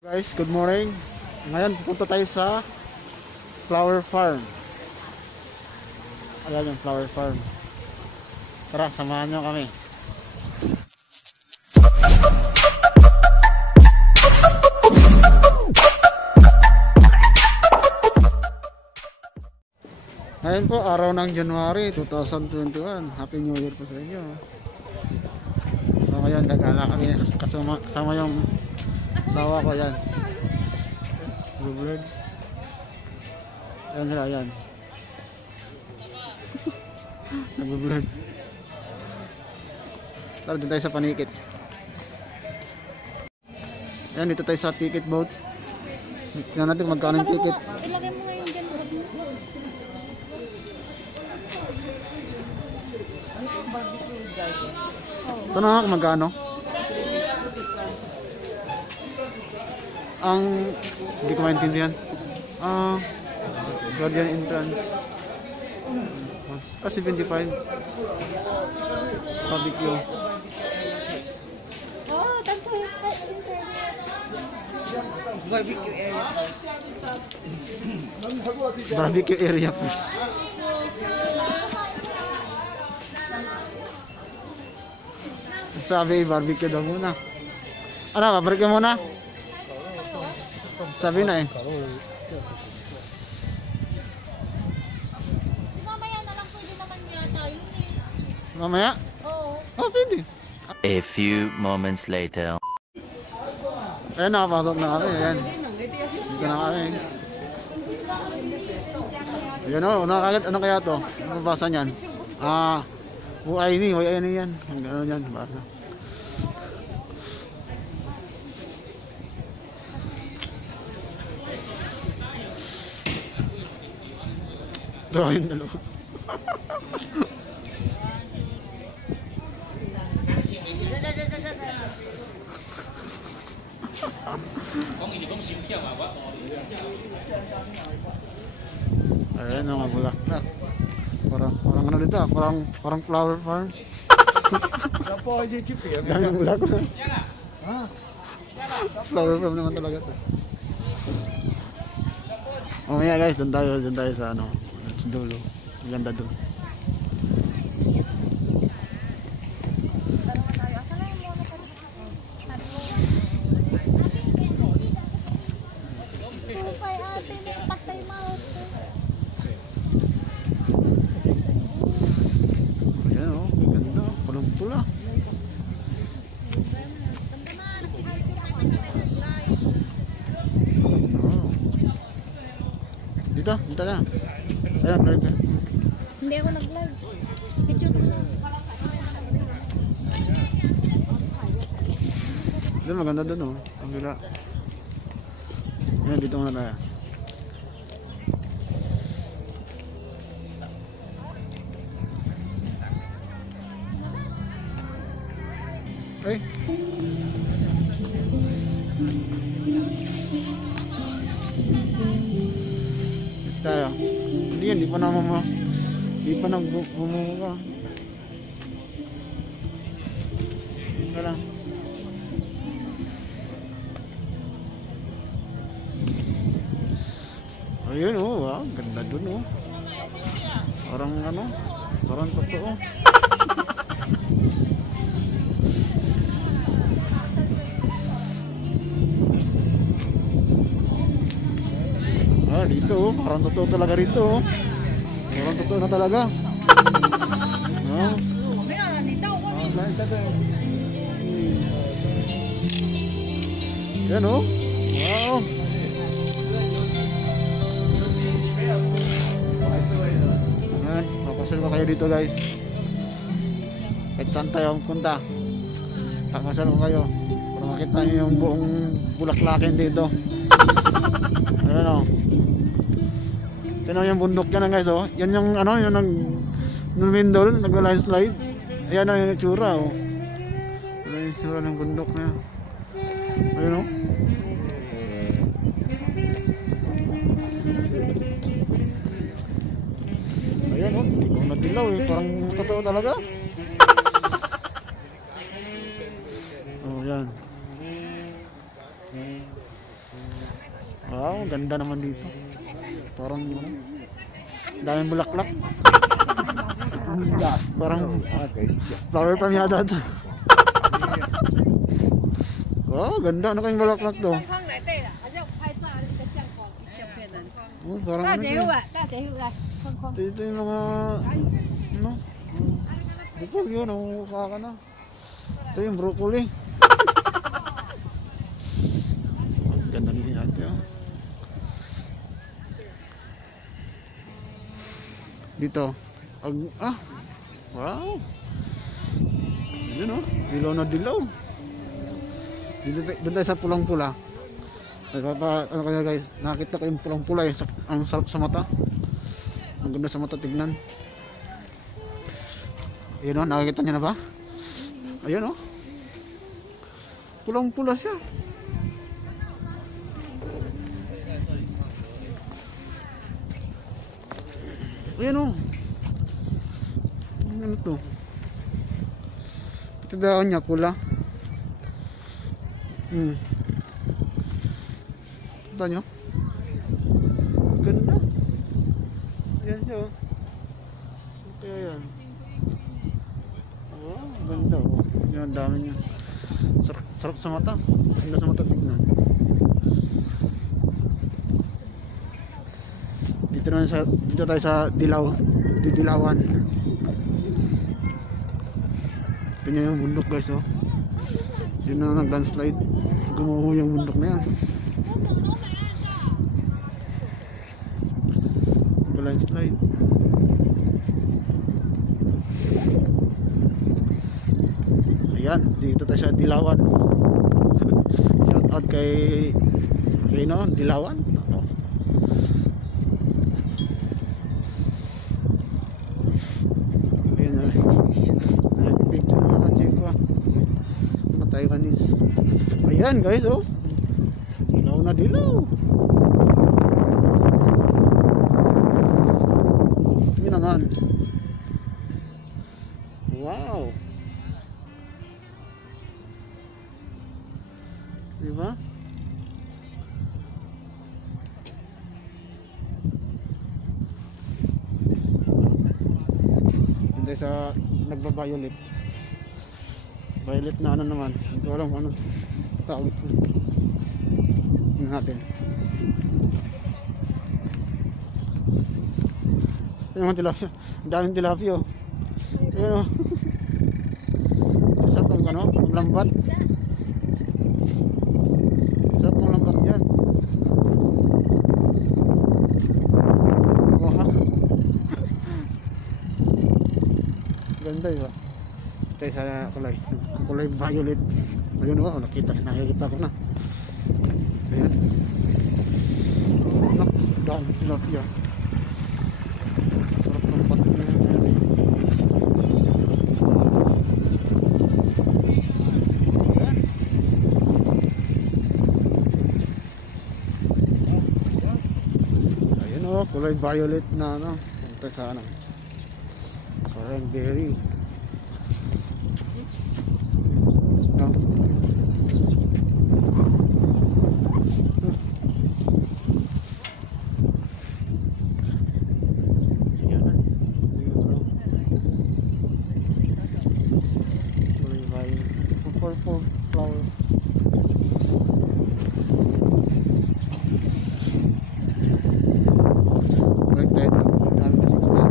Guys, good morning. Ngayon pupunta tayo sa flower farm. Ayan yung flower farm. Tara, samahan nyo kami. Ngayon po, araw ng January 2021. Happy New Year po sa inyo. So ngayon, gagala kami kasama yung asawa ko. Yan Bluebird. Ayan sila, ayan. Nag-Bluebird. Tara, dito tayo sa panikit. Ayan, dito tayo sa ticket boat. Tignan natin magkano yung ticket. Ilagay mo ngayon dyan. Ito na nga kung magkano. Ang hindi ko maintindihan. Guardian entrance 75 barbecue. Oh, that's why barbecue area. Barbecue area first. Sabi barbecue daw muna. Ano, barbecue muna? Sabi na eh. Mamaya na lang pwede naman yata yun eh. Mamaya? Oo. Oh, pwede. A few moments later. Ayan, nakapasok na kami. Ayan. Dito na kami. Ayan o, nakakagat. Ano kaya to? Ano mabasa niyan? Huayni yan. Ano yan? Basa. Drawing na loob. Ayan ang mga bulaklak. Parang ano dito, parang flower farm. Daming bulaklak. Flower farm naman talaga to. Mamaya guys, doon tayo sa ano, sa dulo. Maganda doon. Ayan o, ganda, pulang-pula. Dito na. Ayan, vlog ka. Hindi ako nag-vlog. Picture mo. Doon, maganda doon o. Ang gila. Ayan, dito muna tayo. Ay. Tayo. Hindi yan, di pa nagbumuka. Wala. Ayun oh, wow, ganda dun oh. Parang ano, parang totoo. Dito oh, parang totoo talaga rito oh. Parang totoo na talaga. Yan oh. Wow. Ayan, papasal ko kayo dito guys. Kahit saan tayo punta, papasal ko kayo para makita nyo yung buong bulaklakin dito. Ayan o. Sino yung bundok yan guys oh. Yan yung ano, yung nag-windol, nag-landslide. Ayan na yung itsura oh. Ayan yung itsura ng bundok na yan. Ayan oh. Ayan oh, hindi ko nadilaw eh. Parang totoo talaga. Oh yan. Wow, ganda naman dito. Parang ano, daming bulaklak. Parang flower farm yata ito. Wow, ganda. Ano kayong bulaklak to? 相框来对了，好像拍照的那个相框，一千片人。 Oh, parang 大 ano 姐 to? 来，大姐来，框框。 Ito yung mga ano? Ito yun, namumukha ka na. Ito yung broccoli. Ganda nila natin, oh. Dito. Wow. Yun, oh. Dilaw na dilaw. Dito tayo sa pulang-pula. Ano kaya guys, nakita ko yung pulang-pula eh. Ang sarap sa mata. Ang ganda sa mata tignan. Ayun, oh, nakikita niyo na ba? Ayun, oh. Pulang-pula siya. Ayun, oh. Ano to? Ito daw niya pula. Ito nyo? Ganda. Ayan siya, oh. Okay, ayan. Wow, ganda, oh. Yan, ang dami niya. Sarap sa mata. Ganda sa mata tignan. Dito tayo sa Dilawan. Ito niya yung bundok guys, oh. Yun na nag-landslide. Gumuho yung bundok na yan. Landslide. Ayan, dito tayo sa Dilawan. Shout out kay no, Dilawan. Ayan na. Picture na ka-check ko. Matay kanis. Ayan guys, oh. Dilaw na dilaw. Yun naman. Wow. Diba? Hindi sa nagba-violet. Violet na ano naman. Hindi ko alam ano tawag ito. Tingnan natin. Ito naman tilapia. Ang daming tilapia, oh. Ayan, oh. Sarap ng ano? Ang lambat. Sarap ng lambat yan. Wow. Ganda, diba? Tayo sa kulay violet. Ayun, oh. Nakita ko na. Ayan. Daming tilapia. Sarap ng pato niya. Ayan, oh, kulay violet na ano. Punta sa ano. Cranberry. No. Purple flower. Balik tayo ito. Dami kasi kata.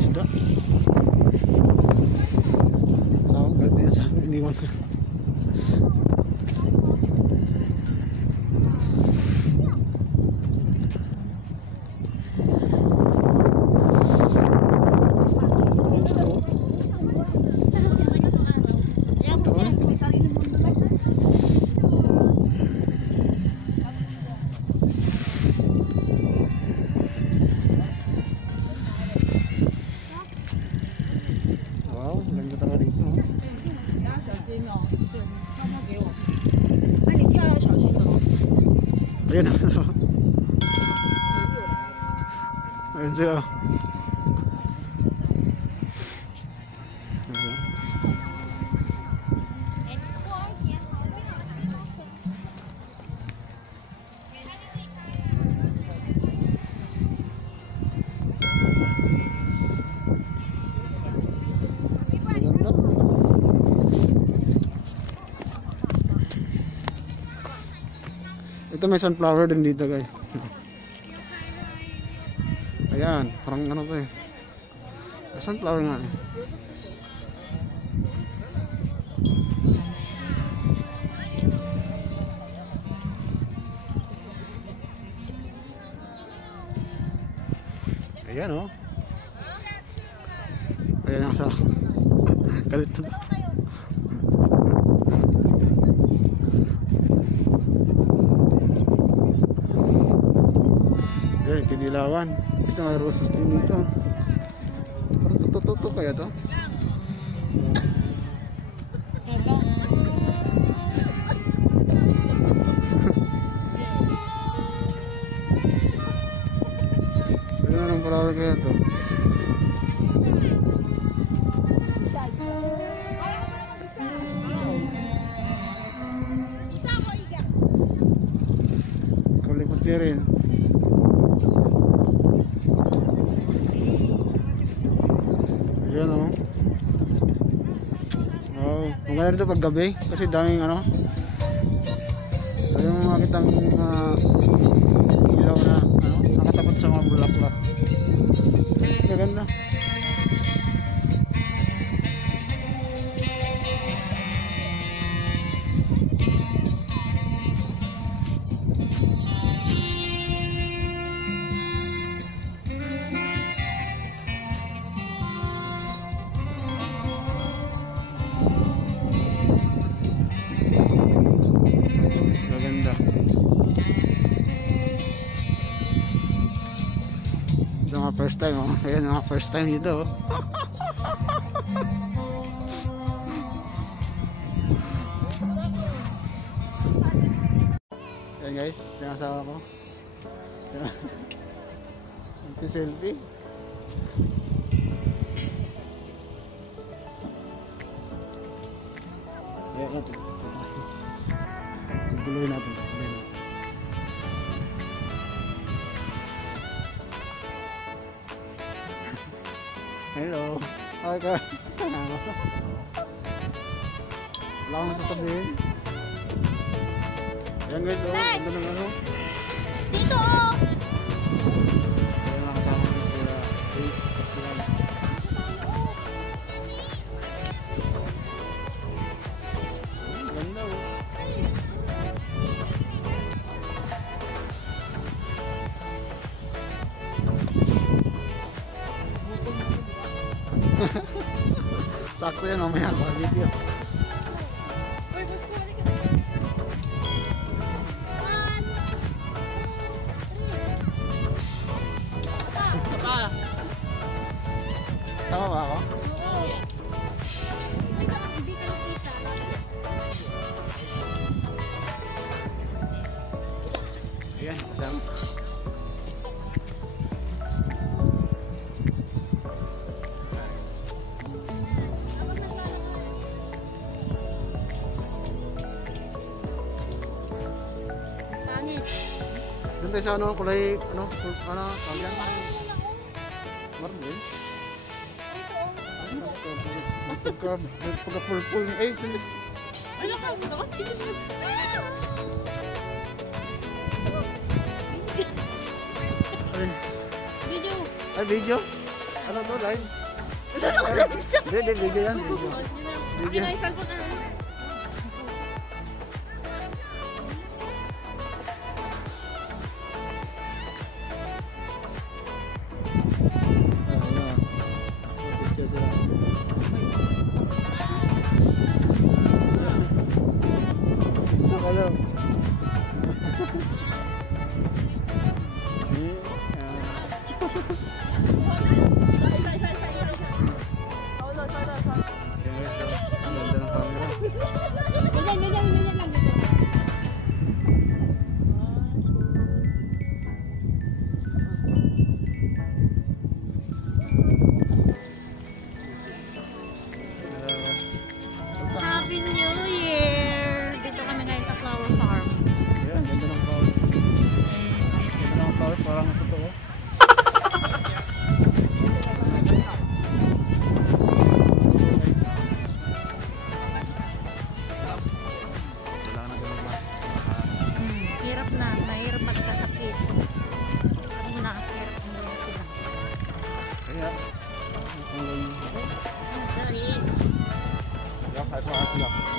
Isda. Saan ganda yun sa iniwan ko. Wow, ganda talaga dito. 你要小心哦，对，妈妈给我。那你跳要小心哦。 Ayun na. Ayun siya. Ito may sunflower din dito guys. Ayan, parang ano to eh. May sunflower nga eh. Ayan oh. Ayan ang sa galit na. Ayan, kinilawan. Gusto nga roses din dito. Parang tutututo kaya to? Ano na ng flower kaya to? Kuliputi rin. Ayan o. Oh, maganda dito pag gabi kasi daming ano. Ito yung makitang ilaw na ano, nakatapat sa mga bulaklak. Maganda. Maganda. Ito mga first time oh. Ayan mga first time dito oh. Ayan guys, pinasawa ko. Magsi-selfie. Ayan natin. Tuloy natin. Hello. Hi ka. Wala akong sasabihin. Ayan guys, oh. Ganda ng ano. Dito oh! Ayan mga kasama ko sila. Ace, Kasilan. Ganda oh. Sakto yan mamaya ako video. Uy, basta ka. Tama ba ako? Ayan, kasama. Doon tayo sa ano, kulay, ano, kamyan. Marble. Pagka-purple niya. Eh, Ano ka? Dito siya. Video. ay, video? Ano to, live? Hindi, video yan. Video. Akin na yung cellphone na. Gusto ka lang. Ang ganda ng camera. Aslak.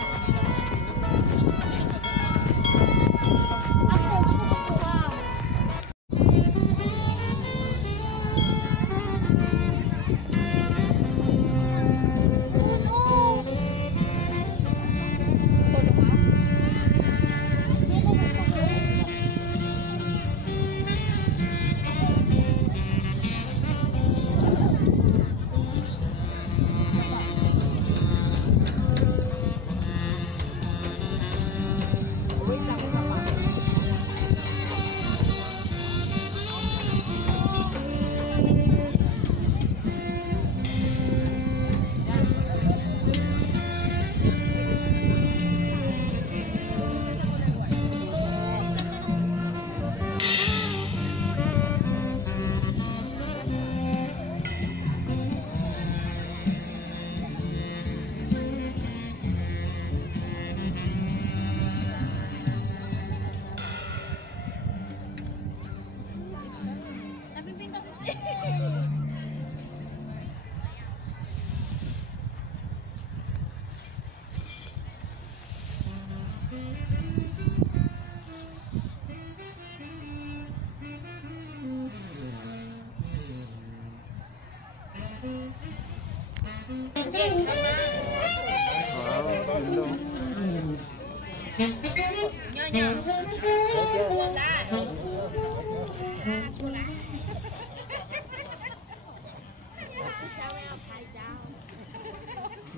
Wow, hello.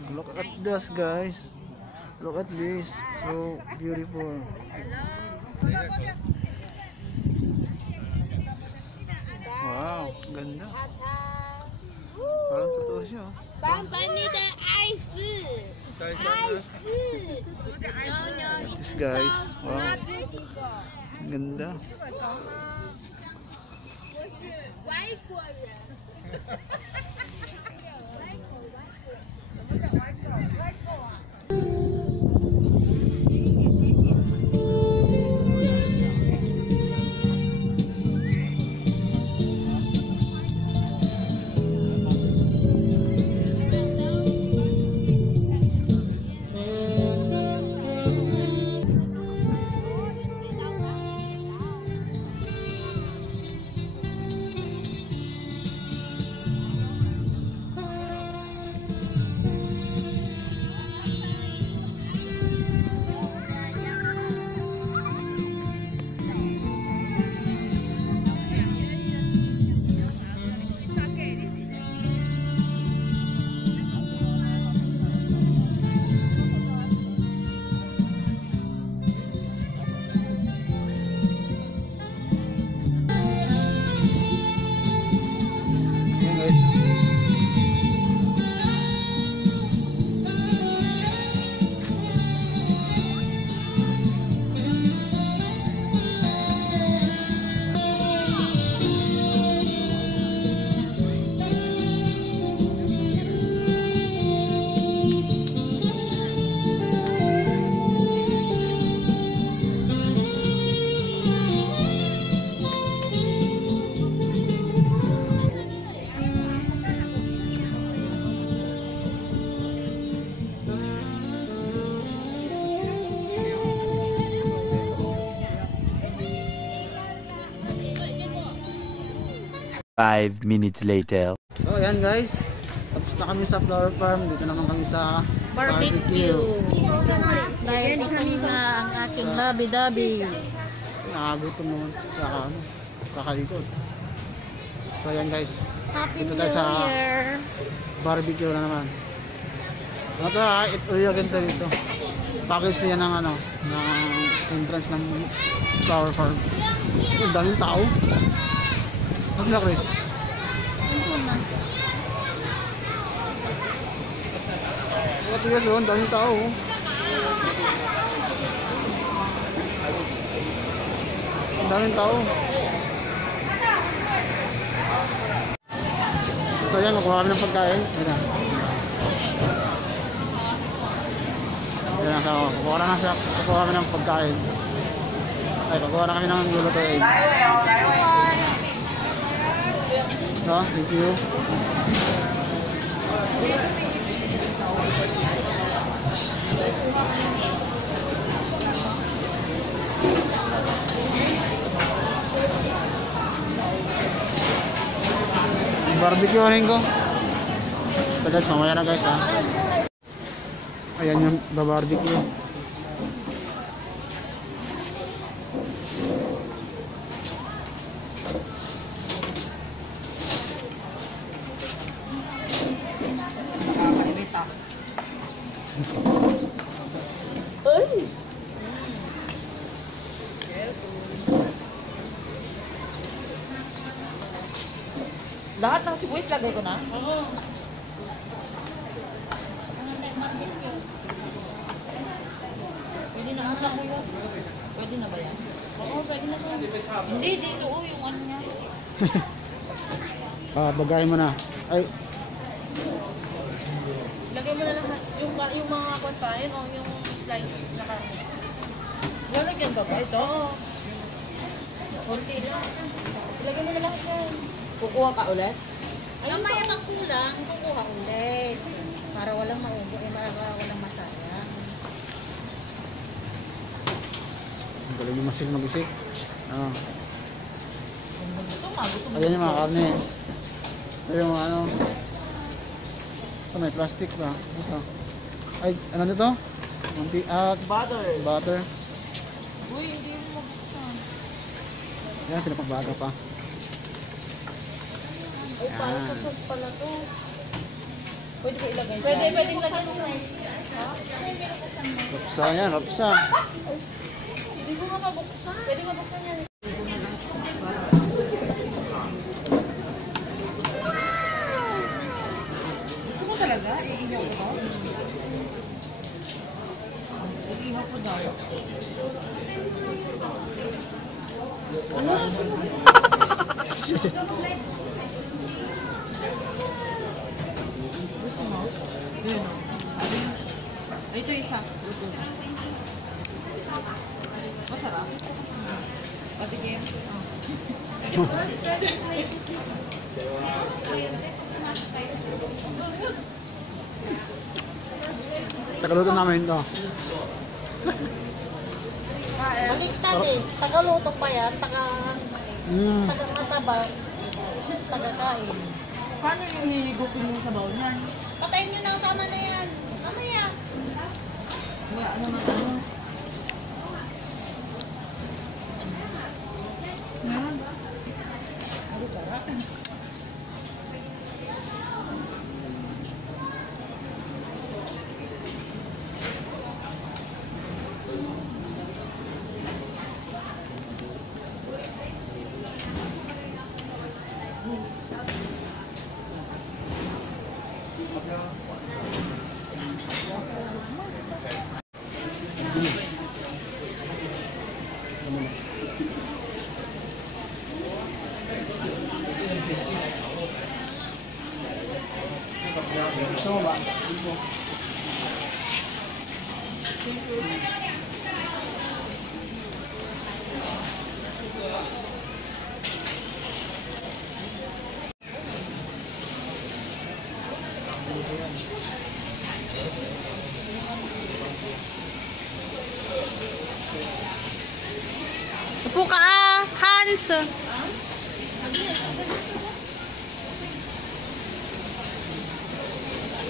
Look at this, guys. Look at this. So beautiful. Wow, ganda. Parang totoo siya. 版本你的爱是爱是 This, guys. Wow, ganda. 我是外国人。 5 minutes later. So ayan, guys. Tapos na kami sa flower farm. Dito naman kami sa barbecue. Dahil kami na ang ating labi-dabi. Nakagutom naman. Kakalikot. So ayan, guys. Happy Dito New tayo sa Year! barbecue na naman. So ito ha, ito ganda dito. Package niya ng ano, ng entrance ng flower farm. Ang daming tao. Wag na, Chris. Ito guys, ang daming tao. Ang daming tao. So yan, nakuha kami ng pagkain. Ayan. Ayan, so kukuha kami ng pagkain. Ay, kukuha na kami ng lulutuin. So, thank you. Barbecue rin ko. So guys, mamaya na guys ha. Ayan yung barbecue. Nakakairita. Lahat ng sibuyas lagay ko na? Oo. Pwede na lang ko yun. Pwede na ba yan? Oo, pwede na ba? Hindi, dito yung ano niya. Bagay mo na. Ay, Lagay mo na lahat. Yung mga kontayin o yung slice na karne. Lalagyan ba ba ito? Oo. Konti lang. Ilagay mo na lahat yan. Kukuha ka ulit? Ayun kaya pag kulang, kukuha ulit. Para walang maubo, para walang masayang. ang galing yung masil mag-isip. Gutom. Ayan yung mga karne. Ito yung ano. Ito may plastic ba? Ito. Ay, ano nito? Butter. Butter. Uy, hindi mo mabuksan. Ayan, pinapagbaga pa. Ay, parang sa sauce pala to. Pwede ba ilagay dyan? Pwede lagyan ng rice. Ha? Rapsa yan, rapsa. Hindi ko nga mabuksan. Pwede mabuksan yan. Gusto mo talaga? Iihaw ko? Iihaw ko daw. Gusto mo? Yun o. Ito isa. Luto. Masarap. Patikim. Tagaluto namin ito. Baliktad eh. Tagaluto pa yan, Mm. taga-mataba, taga-kain. Paano yung niligutin mo sa bowl niyan? Patayin nyo na, tama na yan. Mamaya. Wala naman ano. Meron ba? Ano sarap? Gusto mo ba? Upo ka Hans.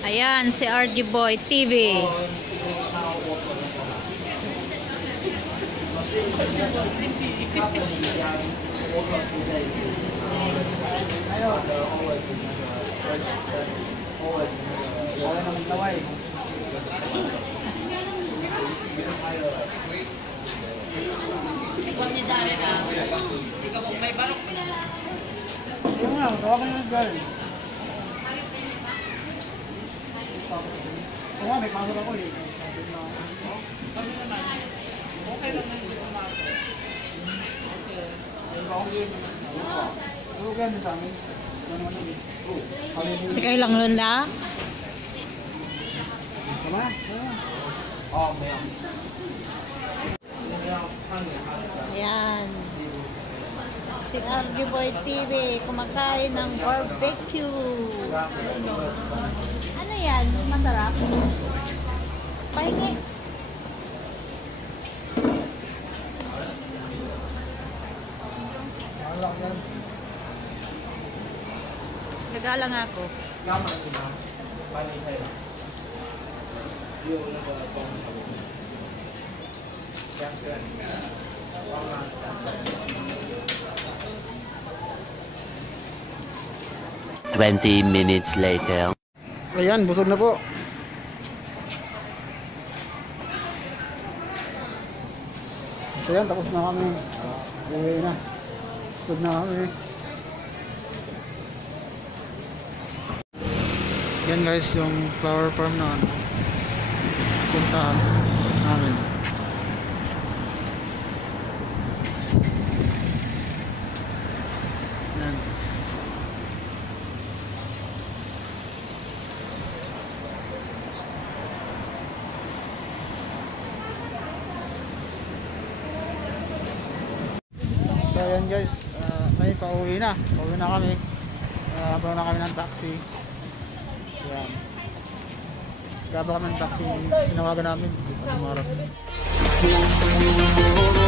Ayan, si RG Boy TV. Ikaw ni Dari na. Ikaw kung may balok mo na. Yung nga, tawagan yung girl. Oo nga, may pasok ako eh. Sabi naman, okay lang na hindi ko na. Okay. Ano kaya sa amin? Si kailang yun na. Sama? Oo, may ako. Ayan. Si RG Boy TV kumakain ng barbecue. Ano yan? Masarap? Pahingi. Galang ako. Twenty minutes later. Ayan, busog na po. So yan, tapos na kami. Uwi na. Busog na kami. Yan guys, yung flower farm na ano, punta namin. Yan. So ayan guys, may pauwi na. Pauwi na kami. Habang na kami ng taxi. Ayan. Habang kami ng taxi, tinawagan namin. Dito,